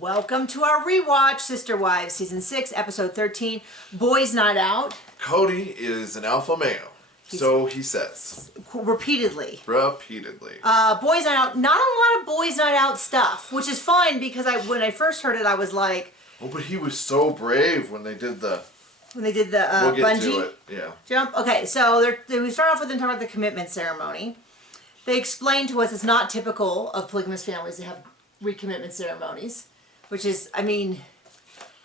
Welcome to our rewatch, Sister Wives, Season 6, Episode 13, Boys Night Out. Cody is an alpha male, so he says. Repeatedly. Repeatedly. Boys Night Out, not a lot of Boys Night Out stuff, which is fine because when I first heard it, I was like... Oh, but he was so brave when they did the... We'll get bungee to it. Yeah. Jump. Okay, so we start off with them talking about the commitment ceremony. They explain to us it's not typical of polygamous families to have recommitment ceremonies, which is, I mean,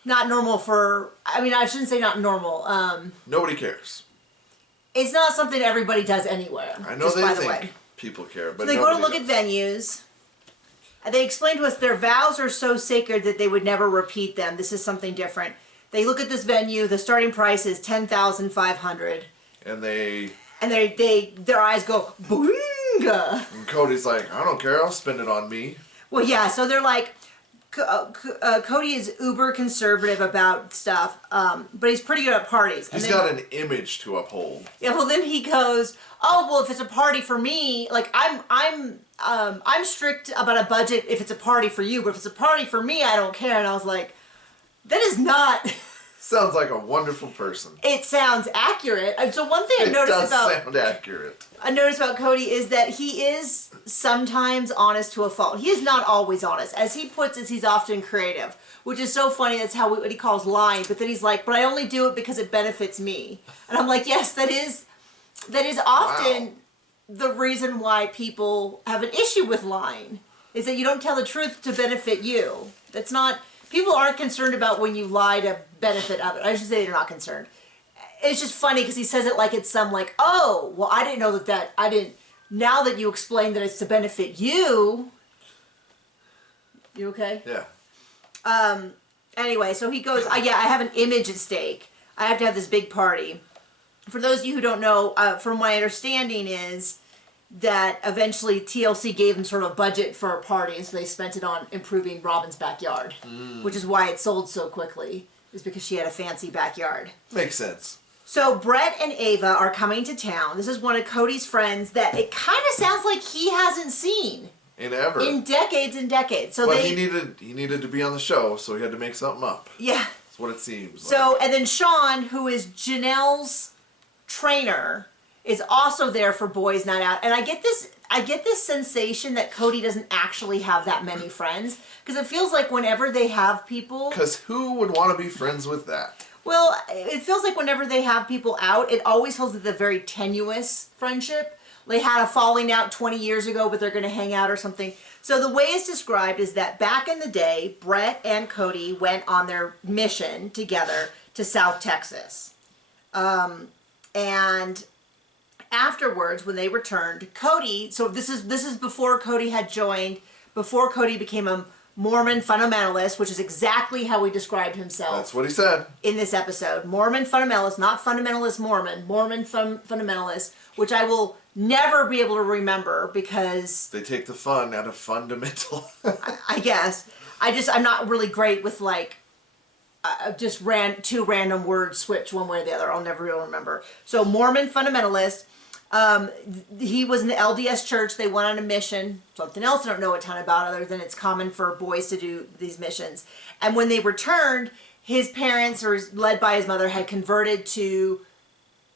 not normal for, I mean, I shouldn't say not normal. Nobody cares. It's not something everybody does anywhere. I know they think people care, but so they go to look at venues. They explain to us their vows are so sacred that they would never repeat them. This is something different. They look at this venue. The starting price is $10,500. And their eyes go boonga. And Cody's like, I don't care. I'll spend it on me. Well, yeah. So they're like, Cody is uber conservative about stuff, but he's pretty good at parties. He's got an image to uphold. Yeah. Well, then he goes, oh well, if it's a party for me, like I'm strict about a budget if it's a party for you, but if it's a party for me, I don't care. And I was like, that is not... Sounds like a wonderful person. It sounds accurate. So one thing I noticed sound accurate. I noticed about Cody is that he is sometimes honest to a fault. He is not always honest. As he puts it, he's often creative, which is so funny. That's what he calls lying. But then he's like, but I only do it because it benefits me. And I'm like, yes, that is often the reason why people have an issue with lying, is that you don't tell the truth to benefit you. That's not... People aren't concerned about when you lie to benefit others. I should say they're not concerned. It's just funny because he says it like it's some like, oh, well, I didn't know I didn't, now that you explained that it's to benefit you. You okay? Yeah. Anyway, so he goes, yeah, I have an image at stake. I have to have this big party. For those of you who don't know, from my understanding is that eventually TLC gave them sort of a budget for a party, and so they spent it on improving Robin's backyard, which is why it sold so quickly, is because she had a fancy backyard. Makes sense. So Brett and Ava are coming to town. This is one of Cody's friends that it kind of sounds like he hasn't seen in decades and decades. So he needed to be on the show, so he had to make something up. Yeah. That's what it seems So, and then Sean, who is Janelle's trainer, is also there for Boys Night Out. And I get this sensation that Cody doesn't actually have that many friends, because it feels like whenever they have people... Because who would want to be friends with that? Well, it feels like whenever they have people out, it always feels like a very tenuous friendship. They had a falling out 20 years ago, but they're going to hang out or something. So the way it's described is that back in the day, Brett and Cody went on their mission together to South Texas. And... afterwards, when they returned, Cody, so this is before Cody had joined, before Cody became a Mormon fundamentalist, which is exactly how he described himself. That's what he said. In this episode. Mormon fundamentalist, not fundamentalist Mormon, Mormon fundamentalist, which I will never be able to remember because... They take the fun out of fundamental. I guess. I'm not really great with like... just two random words switch one way or the other. I'll never be able to remember. So Mormon fundamentalist. He was in the LDS church. They went on a mission. Something else I don't know a ton about other than it's common for boys to do these missions. And when they returned, his parents, or led by his mother, had converted to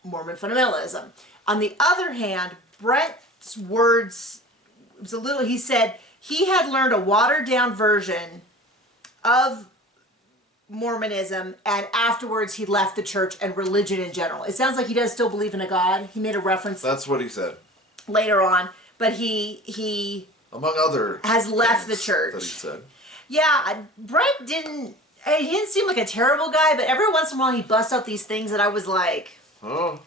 Mormon fundamentalism. On the other hand, Brett's words was he said he had learned a watered down version of Mormonism, and afterwards he left the church and religion in general. It sounds like he does still believe in a God. He made a reference. That's what he said. Later on, but he among other has left the church. That he said. Yeah, Brett he didn't seem like a terrible guy, but every once in a while he busts out these things that I was like, oh,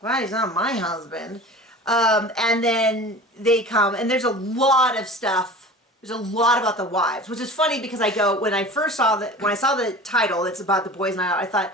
glad he's not my husband. And then they come, and there's a lot of stuff. There's a lot about the wives, which is funny because when I saw the title, it's about the Boys Night Out, I thought,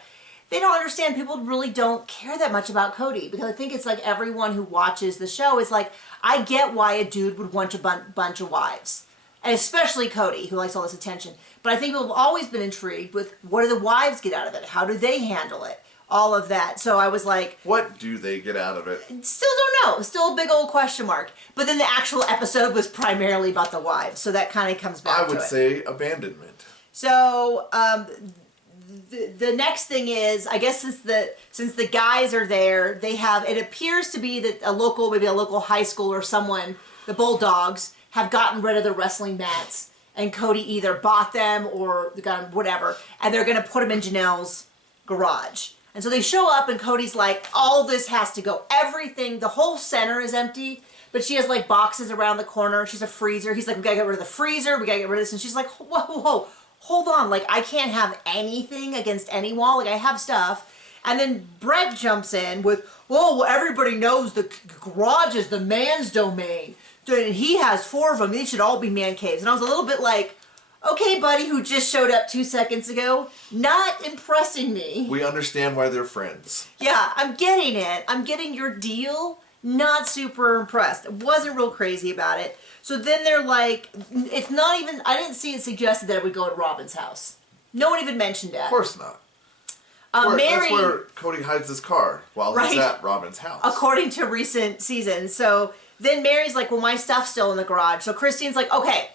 they don't understand. People really don't care that much about Cody, because I think it's like everyone who watches the show is like, I get why a dude would want a bunch of wives, and especially Cody, who likes all this attention. But I think people have always been intrigued with what do the wives get out of it? How do they handle it? All of that. So I was like... What do they get out of it? Still don't know. Still a big old question mark. But then the actual episode was primarily about the wives. So that kind of comes back to it. I would say abandonment. So the next thing is, I guess since the guys are there, they have, it appears to be that maybe a local high school or someone, the Bulldogs, have gotten rid of the wrestling mats, and Cody either bought them or got them, whatever, and they're gonna put them in Janelle's garage. And so they show up, and Cody's like, all this has to go. Everything, the whole center is empty, but she has like boxes around the corner. She's a freezer. He's like, we gotta get rid of the freezer. We gotta get rid of this. And she's like, whoa, whoa, whoa, hold on. Like, I can't have anything against any wall. Like, I have stuff. And then Brett jumps in with, oh, well, everybody knows the garage is the man's domain. And he has 4 of them. These should all be man caves. And I was a little bit like, okay, buddy, who just showed up 2 seconds ago, not impressing me. We understand why they're friends. Yeah, I'm getting it. I'm getting your deal. Not super impressed. Wasn't real crazy about it. So then they're like, it's not even, I didn't see it suggested that it would go to Robin's house. No one even mentioned that. Of course not. Mary, that's where Cody hides his car while he's at Robin's house. According to recent seasons. So then Mary's like, well, my stuff's still in the garage. So Christine's like, okay,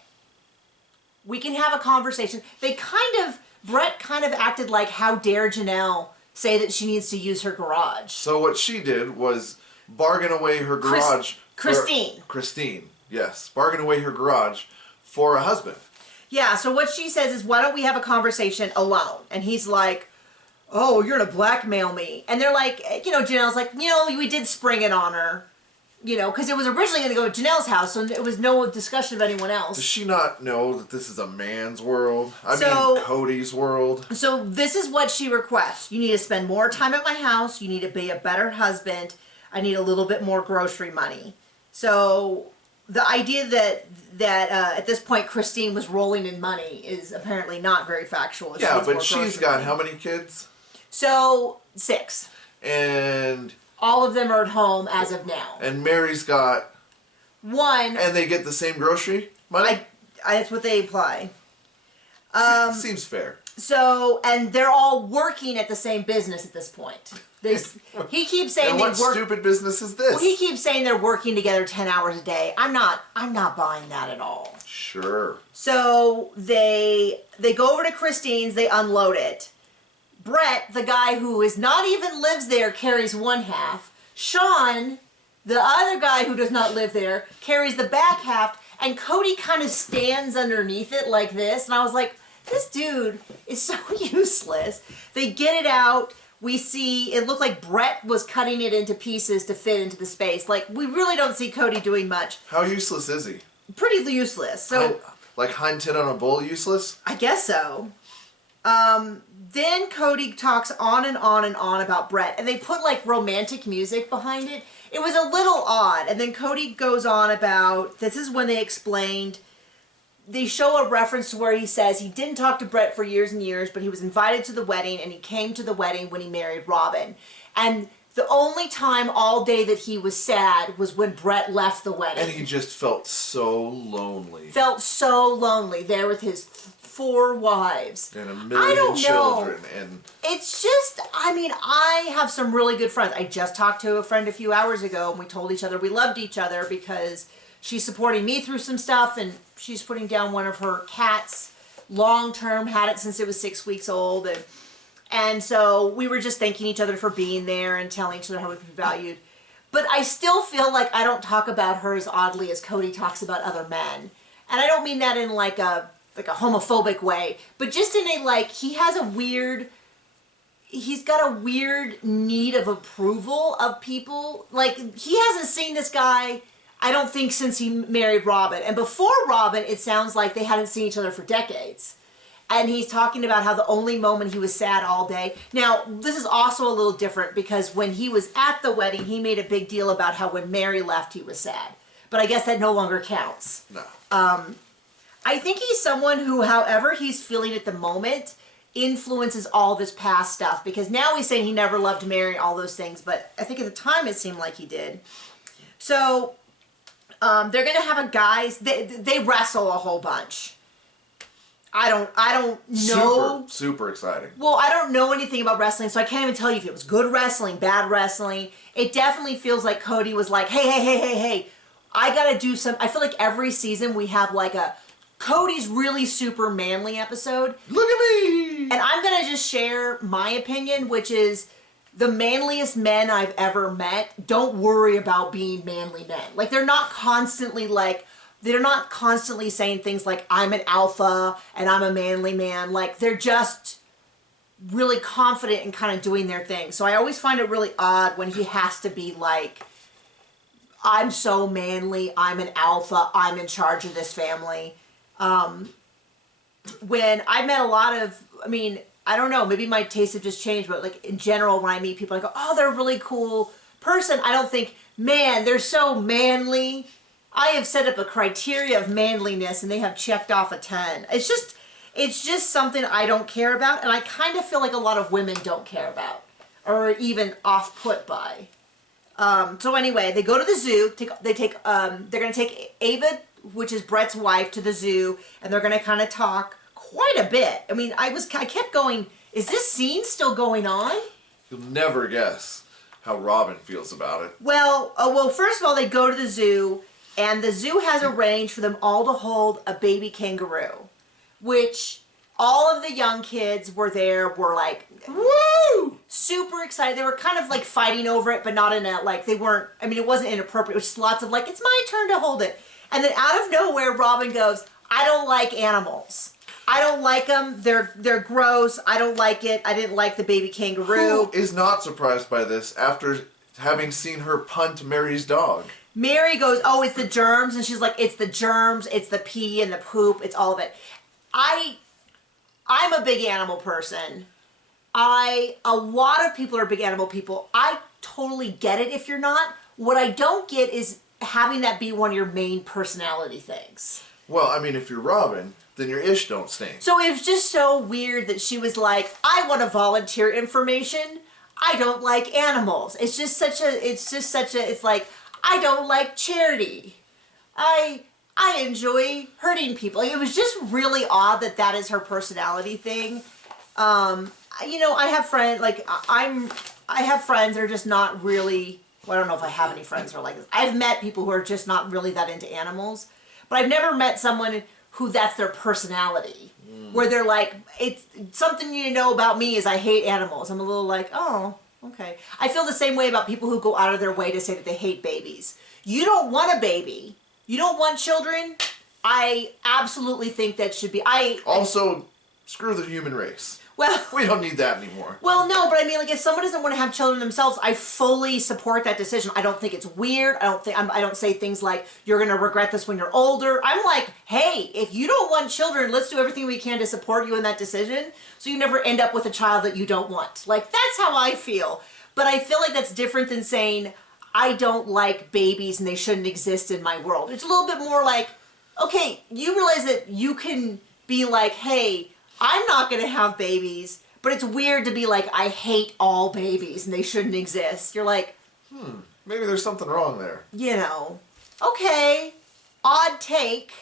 we can have a conversation. Brett kind of acted like, how dare Janelle say that she needs to use her garage. So what she did was bargain away her garage. Christine, yes. Bargain away her garage for a husband. Yeah, so what she says is, why don't we have a conversation alone? And he's like, oh, you're gonna blackmail me. And they're like, Janelle's like, we did spring it on her. Because it was originally going to go to Janelle's house, so there was no discussion of anyone else. Does she not know that this is a man's world? I mean, Cody's world. So this is what she requests. You need to spend more time at my house. You need to be a better husband. I need a little bit more grocery money. So the idea that at this point Christine was rolling in money is apparently not very factual. Yeah, but she's got how many kids? So 6. And all of them are at home as of now. And Mary's got 1. And they get the same grocery money? That's what they imply. Seems fair. So, and they're all working at the same business at this point. He keeps saying and what stupid business is this? Well, he keeps saying they're working together 10 hours a day. I'm not buying that at all. Sure. So they go over to Christine's, they unload it. Brett, the guy who is not even lives there, carries 1/2. Sean, the other guy who does not live there, carries the back half, and Cody kind of stands underneath it like this. And I was like, this dude is so useless. They get it out. We see, it looked like Brett was cutting it into pieces to fit into the space. Like, we really don't see Cody doing much. How useless is he? Pretty useless. So, like hind tit on a bull useless? I guess so. Then Cody talks on and on and on about Brett, and they put like romantic music behind it. It was a little odd. And then Cody goes on about, this is when they explained, they show a reference to where he says he didn't talk to Brett for years and years, but he was invited to the wedding, and he came to the wedding when he married Robin. And the only time all day that he was sad was when Brett left the wedding. And he just felt so lonely. Felt so lonely there with his 4 wives. And a million children. And it's just, I have some really good friends. I just talked to a friend a few hours ago, and we told each other we loved each other because she's supporting me through some stuff, and she's putting down one of her cats long-term, had it since it was 6 weeks old. And so we were just thanking each other for being there and telling each other how we could be valued. But I still feel like I don't talk about her as oddly as Cody talks about other men. And I don't mean that in like a homophobic way, but just in a he's got a weird need of approval of people. Like, he hasn't seen this guy, I don't think, since he married Robin. And before Robin, it sounds like they hadn't seen each other for decades. And he's talking about how the only moment he was sad all day. Now, this is also a little different because when he was at the wedding, he made a big deal about how when Mary left, he was sad. But I guess that no longer counts. No. I think he's someone who, however he's feeling at the moment, influences all of his past stuff. Because now he's saying he never loved Mary, all those things. But I think at the time it seemed like he did. So they're going to have a guys, they wrestle a whole bunch. I don't know. Super exciting. Well, I don't know anything about wrestling, so I can't even tell you if it was good wrestling, bad wrestling. It definitely feels like Cody was like, hey, I gotta do some. I feel like every season we have like a Cody's really super manly episode. Look at me! And I'm going to just share my opinion, which is the manliest men I've ever met don't worry about being manly men. Like, they're not constantly saying things like, I'm an alpha and I'm a manly man. Like, they're just really confident in kind of doing their thing. So I always find it really odd when he has to be like, I'm so manly, I'm an alpha, I'm in charge of this family. When I met a lot of, I mean, I don't know, maybe my tastes have just changed, but like in general, when I meet people, I go, oh, they're a really cool person. I don't think, man, they're so manly. I have set up a criteria of manliness and they have checked off a 10. It's just something I don't care about, and I kind of feel like a lot of women don't care about or even off-put by. So anyway, they go to the zoo. They're going to take Ava, which is Brett's wife, to the zoo, and they're going to kind of talk quite a bit. I mean, I kept going, is this scene still going on? You'll never guess how Robin feels about it. Well, first of all, they go to the zoo, and the zoo has arranged for them all to hold a baby kangaroo, which all of the young kids were like, woo! Super excited. They were kind of like fighting over it, but not in a, like, it wasn't inappropriate. It was just lots of like, it's my turn to hold it. And then out of nowhere, Robin goes, I don't like animals. I don't like them. They're gross. I don't like it. I didn't like the baby kangaroo. Who is not surprised by this after having seen her punt Mary's dog? Mary goes, oh, it's the germs. And she's like, it's the germs. It's the pee and the poop. It's all of it. I'm a big animal person. A lot of people are big animal people. I totally get it if you're not. What I don't get is having that be one of your main personality things. Well, I mean, if you're Robin, then your ish don't stink. So it was just so weird that she was like, I want to volunteer information. I don't like animals. It's like, I don't like charity. I enjoy hurting people. It was just really odd that is her personality thing. I have friends, I have friends that are just not really, well, I don't know if I have any friends who are like this. I've met people who are just not really that into animals, but I've never met someone who that's their personality, where they're like, it's something you know about me is I hate animals. I'm a little like, oh, okay. I feel the same way about people who go out of their way to say that they hate babies. You don't want a baby. You don't want children. I absolutely think that should be, Also, screw the human race. Well, we don't need that anymore. Well, no, but I mean, like, if someone doesn't want to have children themselves, I fully support that decision. I don't think it's weird. I don't say things like, you're going to regret this when you're older. I'm like, hey, if you don't want children, let's do everything we can to support you in that decision so you never end up with a child that you don't want. Like, that's how I feel. But I feel like that's different than saying, I don't like babies and they shouldn't exist in my world. It's a little bit more like, okay, you realize that you can be like, hey, I'm not going to have babies, but it's weird to be like, I hate all babies and they shouldn't exist. You're like, maybe there's something wrong there. Okay, odd take,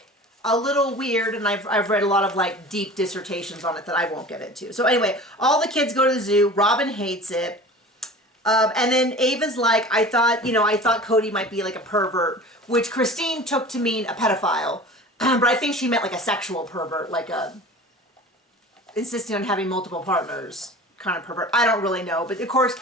a little weird, and I've read a lot of like deep dissertations on it that I won't get into. So anyway, all the kids go to the zoo. Robin hates it. And then Ava's like, I thought Cody might be like a pervert, which Christine took to mean a pedophile. But I think she meant like a sexual pervert, like insisting on having multiple partners kind of pervert. I don't really know. But of course,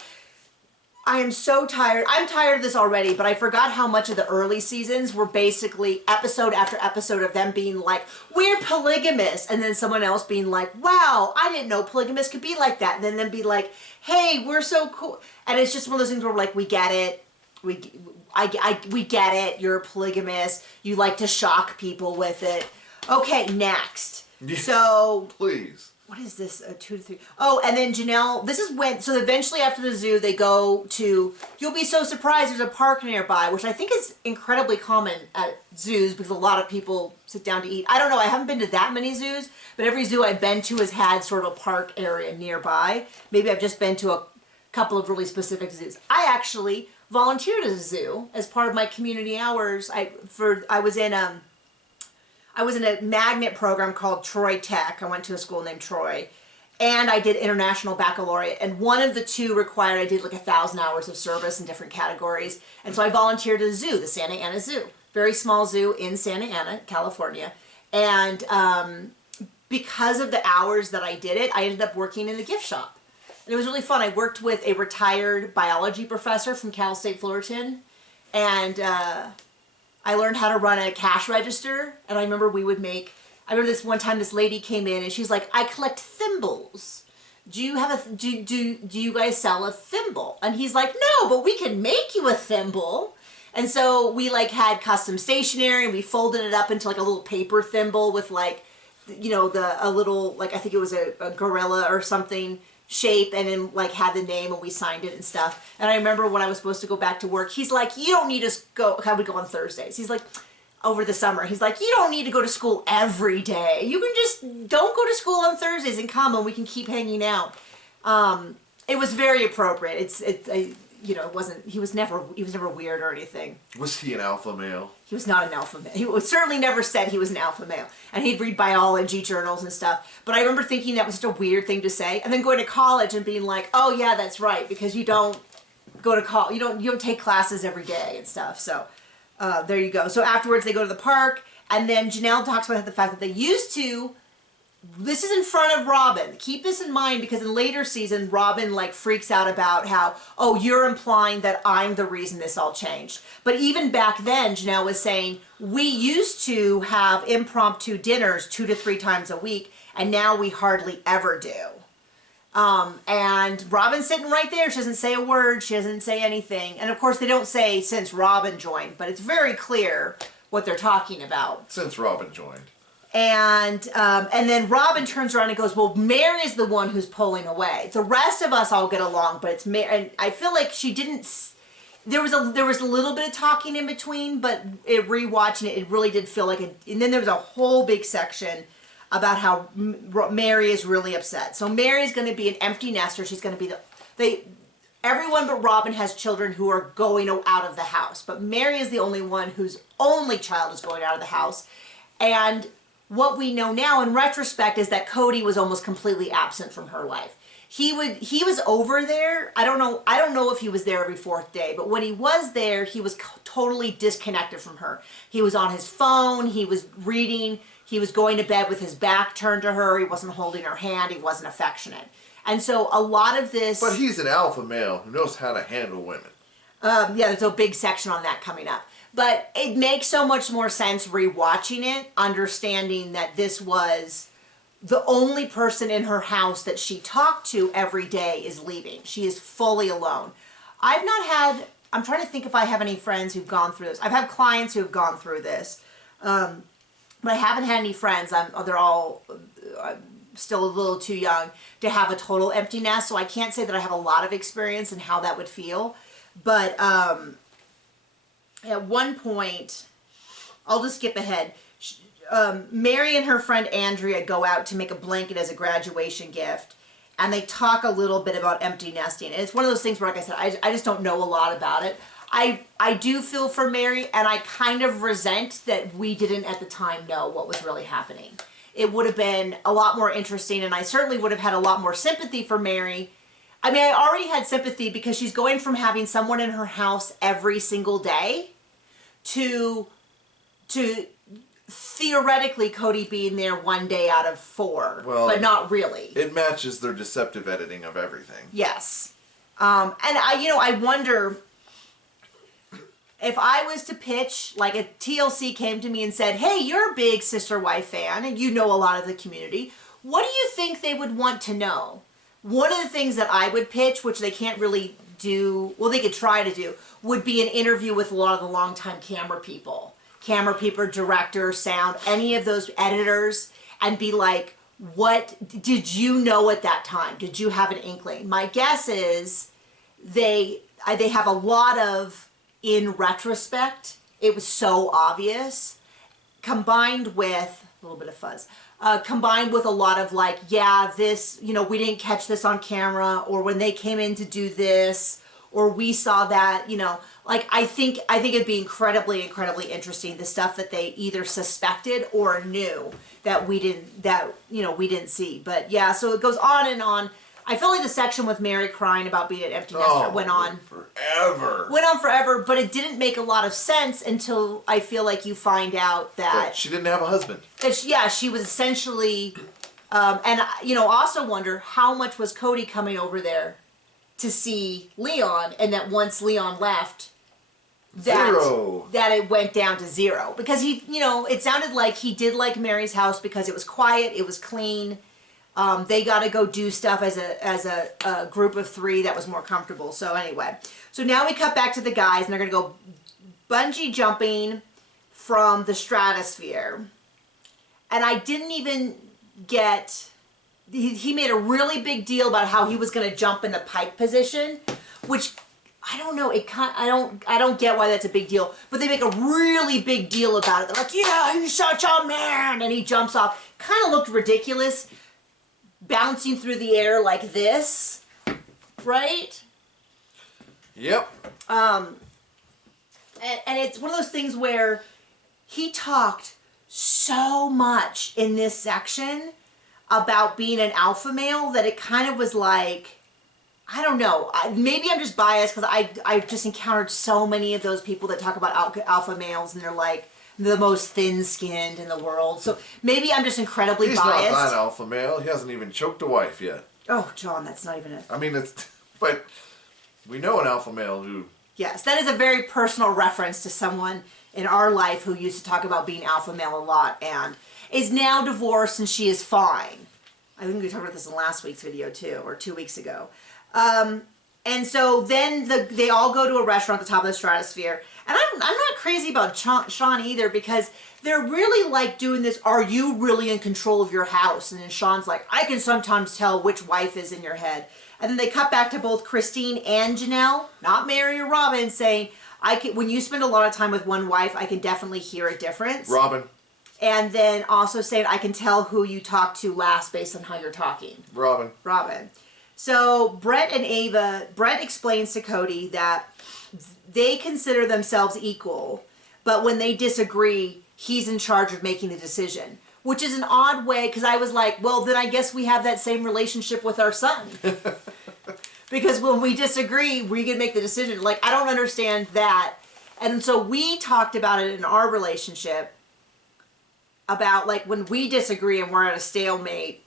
I am so tired. I'm tired of this already, but I forgot how much of the early seasons were basically episode after episode of them being like, we're polygamous. And then someone else being like, wow, I didn't know polygamous could be like that. And then them be like, hey, we're so cool. And it's just one of those things where we're like, we get it. We get it. You're a polygamist. You like to shock people with it. Okay, next. Yeah, so please. What is this? 2 to 3. Oh, and then Janelle, this is when, so eventually after the zoo, they go to, you'll be so surprised, there's a park nearby, which I think is incredibly common at zoos because a lot of people sit down to eat. I don't know, I haven't been to that many zoos, but every zoo I've been to has had sort of a park area nearby. Maybe I've just been to a couple of really specific zoos. I actually volunteered at a zoo as part of my community hours. I was in a magnet program called Troy Tech. I went to a school named Troy. And I did International Baccalaureate. And one of the two required I did like 1,000 hours of service in different categories. And so I volunteered at a zoo, the Santa Ana Zoo. Very small zoo in Santa Ana, California. And because of the hours that I did it, I ended up working in the gift shop. And it was really fun. I worked with a retired biology professor from Cal State Fullerton. And I learned how to run a cash register. And I remember I remember this one time this lady came in and she's like, I collect thimbles. Do you guys sell a thimble? And he's like, no, but we can make you a thimble. And so we like had custom stationery and we folded it up into like a little paper thimble with like, you know, a little, like I think it was a gorilla or something shape, and then like had the name and we signed it and stuff. And I remember when I was supposed to go back to work, he's like, you don't need to go, I would go on Thursdays. He's like, over the summer, he's like, you don't need to go to school every day. You can just don't go to school on Thursdays and we can keep hanging out. It was very appropriate. You know, he was never weird or anything. Was he an alpha male? He was not an alpha male. He certainly never said he was an alpha male. And he'd read biology journals and stuff. But I remember thinking that was just a weird thing to say. And then going to college and being like, oh yeah, that's right, because you don't go to college, you don't take classes every day and stuff. So there you go. So afterwards they go to the park, and then Janelle talks about the fact that they used to. This is in front of Robin. Keep this in mind, because in later season, Robin like freaks out about how, oh, you're implying that I'm the reason this all changed. But even back then, Janelle was saying, we used to have impromptu dinners 2 to 3 times a week, and now we hardly ever do. And Robin's sitting right there. She doesn't say a word. She doesn't say anything. And of course, they don't say since Robin joined, but it's very clear what they're talking about. Since Robin joined. And then Robin turns around and goes, well, Mary's the one who's pulling away. The rest of us all get along, but it's Mary. And I feel like she didn't, there was a little bit of talking in between, but rewatching it, it really did feel like and then there was a whole big section about how Mary is really upset. So Mary's going to be an empty nester. She's going to be everyone but Robin has children who are going out of the house, but Mary is the only one whose only child is going out of the house. And what we know now in retrospect is that Cody was almost completely absent from her life. He was over there. I don't know if he was there every 4th day, but when he was there, he was totally disconnected from her. He was on his phone, he was reading, he was going to bed with his back turned to her, he wasn't holding her hand, he wasn't affectionate. And so a lot of this... But he's an alpha male who knows how to handle women. Yeah, there's a big section on that coming up. But it makes so much more sense rewatching it, understanding that this was the only person in her house that she talked to every day is leaving. She is fully alone. I'm trying to think if I have any friends who've gone through this. I've had clients who've gone through this, but I haven't had any friends. They're all still a little too young to have a total empty nest, so I can't say that I have a lot of experience in how that would feel. But at one point, I'll just skip ahead. Mary and her friend Andrea go out to make a blanket as a graduation gift, and they talk a little bit about empty nesting. And it's one of those things where, like I said, I just don't know a lot about it. I do feel for Mary, and I kind of resent that we didn't at the time know what was really happening. It would have been a lot more interesting, and I certainly would have had a lot more sympathy for Mary. I mean, I already had sympathy because she's going from having someone in her house every single day to theoretically Cody being there 1 day out of 4, but not really. It matches their deceptive editing of everything. Yes. And I wonder if I was to pitch, like a TLC came to me and said, hey, you're a big Sister Wife fan and you know a lot of the community. What do you think they would want to know? One of the things that I would pitch, which they can't really do, well, they could try to do, would be an interview with a lot of the longtime camera people, director, sound, any of those editors, and be like, what did you know at that time? Did you have an inkling? My guess is they have a lot of, in retrospect, it was so obvious, combined with a little bit of fuzz, combined with a lot of like, yeah, this, we didn't catch this on camera, or when they came in to do this, or we saw that, like I think it'd be incredibly, incredibly interesting, the stuff that they either suspected or knew that we didn't see. But yeah, so it goes on and on. I feel like the section with Mary crying about being an empty nester went on forever. But it didn't make a lot of sense until I feel like you find out that she didn't have a husband. She was essentially, and also wonder how much was Cody coming over there to see Leon, and that once Leon left, that it went down to 0 because he, it sounded like he did like Mary's house because it was quiet, it was clean. They got to go do stuff as a group of 3 that was more comfortable. So anyway, so now we cut back to the guys, and they're gonna go bungee jumping from the stratosphere. And I didn't even get. He made a really big deal about how he was gonna jump in the pike position, which I don't know. I don't get why that's a big deal. But they make a really big deal about it. They're like, yeah, he's such a man, and he jumps off. Kind of looked ridiculous. Bouncing through the air like this, right? Yep. And it's one of those things where he talked so much in this section about being an alpha male that it kind of was like, I don't know. Maybe I'm just biased because I've just encountered so many of those people that talk about alpha males, and they're like the most thin-skinned in the world. So maybe I'm just incredibly biased. He's not that alpha male. He hasn't even choked a wife yet. Oh, John, that's not even it. I mean, but we know an alpha male who... Yes, that is a very personal reference to someone in our life who used to talk about being alpha male a lot and is now divorced, and she is fine. I think we talked about this in last week's video too, or 2 weeks ago. And so then they all go to a restaurant at the top of the stratosphere. And I'm not crazy about Sean either, because they're really like doing this, are you really in control of your house? And then Sean's like, I can sometimes tell which wife is in your head. And then they cut back to both Christine and Janelle, not Mary or Robin, saying, when you spend a lot of time with one wife, I can definitely hear a difference. Robin. And then also saying, I can tell who you talk to last based on how you're talking. Robin. So Brett explains to Cody that they consider themselves equal, but when they disagree, he's in charge of making the decision, which is an odd way, because I was like, well, then I guess we have that same relationship with our son. Because when we disagree, we can make the decision. Like, I don't understand that. And so we talked about it in our relationship, about like when we disagree and we're at a stalemate,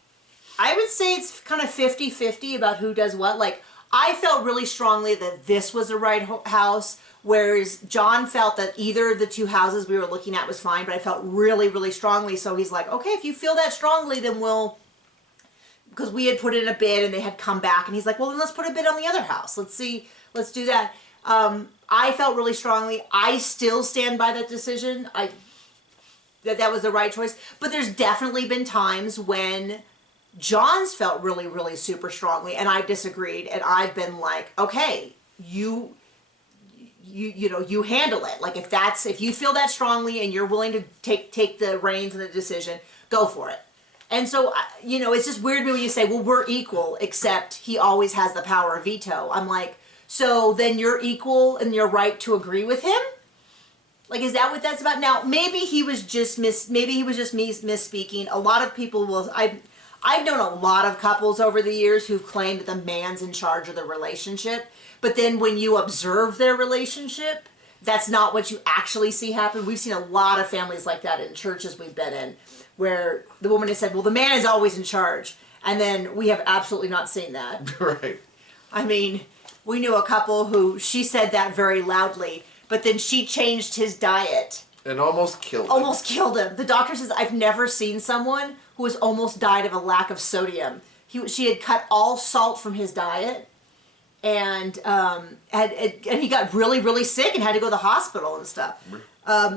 I would say it's kind of 50-50 about who does what. Like, I felt really strongly that this was the right house, whereas John felt that either of the 2 houses we were looking at was fine, but I felt really, really strongly. So he's like, okay, if you feel that strongly, then because we had put in a bid and they had come back, and he's like, well, then let's put a bid on the other house. Let's do that. I felt really strongly. I still stand by that decision. That was the right choice. But there's definitely been times when John's felt really, really super strongly, and I've disagreed, and I've been like, okay, you handle it. Like, if you feel that strongly and you're willing to take the reins of the decision, go for it. And so, it's just weird to me when you say, well, we're equal, except he always has the power of veto. I'm like, so then you're equal in your right to agree with him? Like, is that what that's about? Now, maybe he was just misspeaking. A lot of people I've known a lot of couples over the years who've claimed that the man's in charge of the relationship, but then when you observe their relationship, that's not what you actually see happen. We've seen a lot of families like that in churches we've been in, where the woman has said, well, the man is always in charge, and then we have absolutely not seen that. Right. I mean, we knew a couple who she said that very loudly, but then she changed his diet. And almost killed him. Almost killed him. The doctor says, I've never seen someone who has almost died of a lack of sodium. She had cut all salt from his diet, and he got really, really sick and had to go to the hospital and stuff.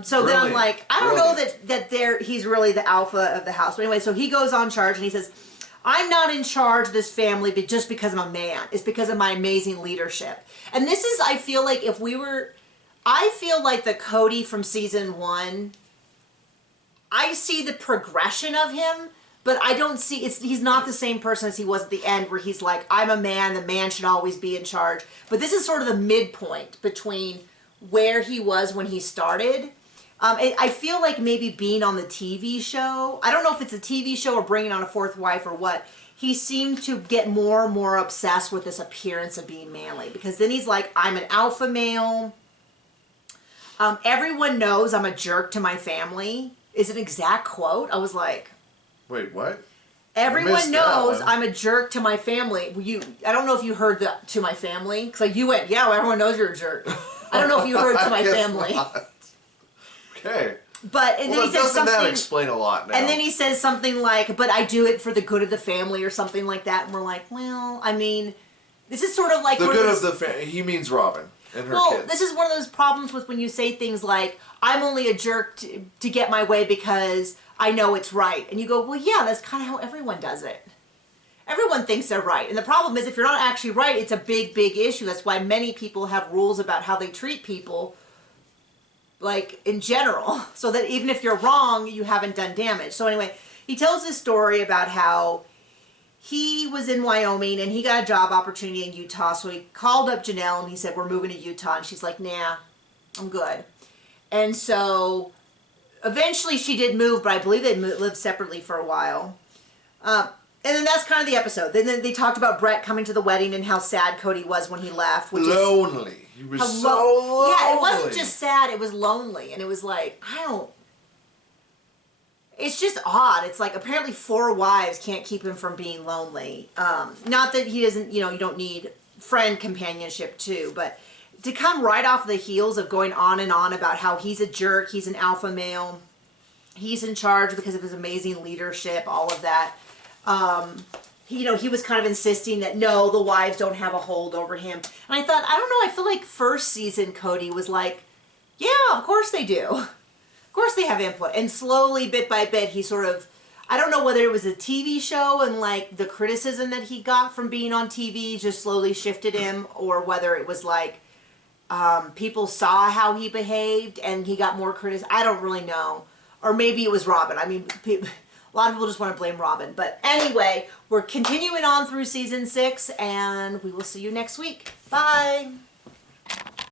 So then I'm like, I don't know that he's really the alpha of the house. But anyway, so he goes on charge and he says, I'm not in charge of this family just because I'm a man. It's because of my amazing leadership. And this is, I feel like I feel like the Cody from season 1, I see the progression of him, but I don't see, he's not the same person as he was at the end, where he's like, I'm a man, the man should always be in charge. But this is sort of the midpoint between where he was when he started I feel like maybe being on the TV show, I don't know if it's a TV show or bringing on a fourth wife or what, he seemed to get more and more obsessed with this appearance of being manly. Because then he's like, I'm an alpha male. Everyone knows I'm a jerk to my family, is an exact quote. I was like... Wait, what? Everyone knows I'm a jerk to my family. I don't know if you heard the "to my family." Because like you went, yeah, well, everyone knows you're a jerk. I don't know if you heard "to my family." Not. Okay. But and then he says something. That explain a lot now. And then he says something like, "But I do it for the good of the family," or something like that. And we're like, well, I mean, this is sort of like the good of the family. He means Robin and her kids. This is one of those problems with when you say things like, "I'm only a jerk to get my way because I know it's right." And you go, well, yeah, that's kind of how everyone does it. Everyone thinks they're right. And the problem is if you're not actually right, it's a big, big issue. That's why many people have rules about how they treat people, like in general, so that even if you're wrong, you haven't done damage. So anyway, he tells this story about how he was in Wyoming and he got a job opportunity in Utah. So he called up Janelle and he said, we're moving to Utah. And she's like, nah, I'm good. And so... eventually she did move, but I believe they lived separately for a while. And then that's kind of the episode. Then they talked about Brett coming to the wedding and how sad Cody was when he left. Which lonely. He was so lonely. Yeah, it wasn't just sad, it was lonely. And it was like, it's just odd. It's like apparently 4 wives can't keep him from being lonely. Not that he doesn't, you don't need friend companionship too, but... to come right off the heels of going on and on about how he's a jerk, he's an alpha male, he's in charge because of his amazing leadership, all of that. He was kind of insisting that no, the wives don't have a hold over him. And I thought, I don't know, I feel like first season Cody was like, yeah, of course they do. Of course they have input. And slowly, bit by bit, he sort of, I don't know whether it was a TV show and like the criticism that he got from being on TV just slowly shifted him, or whether it was like, people saw how he behaved and he got more criticism. I don't really know. Or maybe it was Robin. I mean, a lot of people just want to blame Robin. But anyway, we're continuing on through season 6 and we will see you next week. Bye.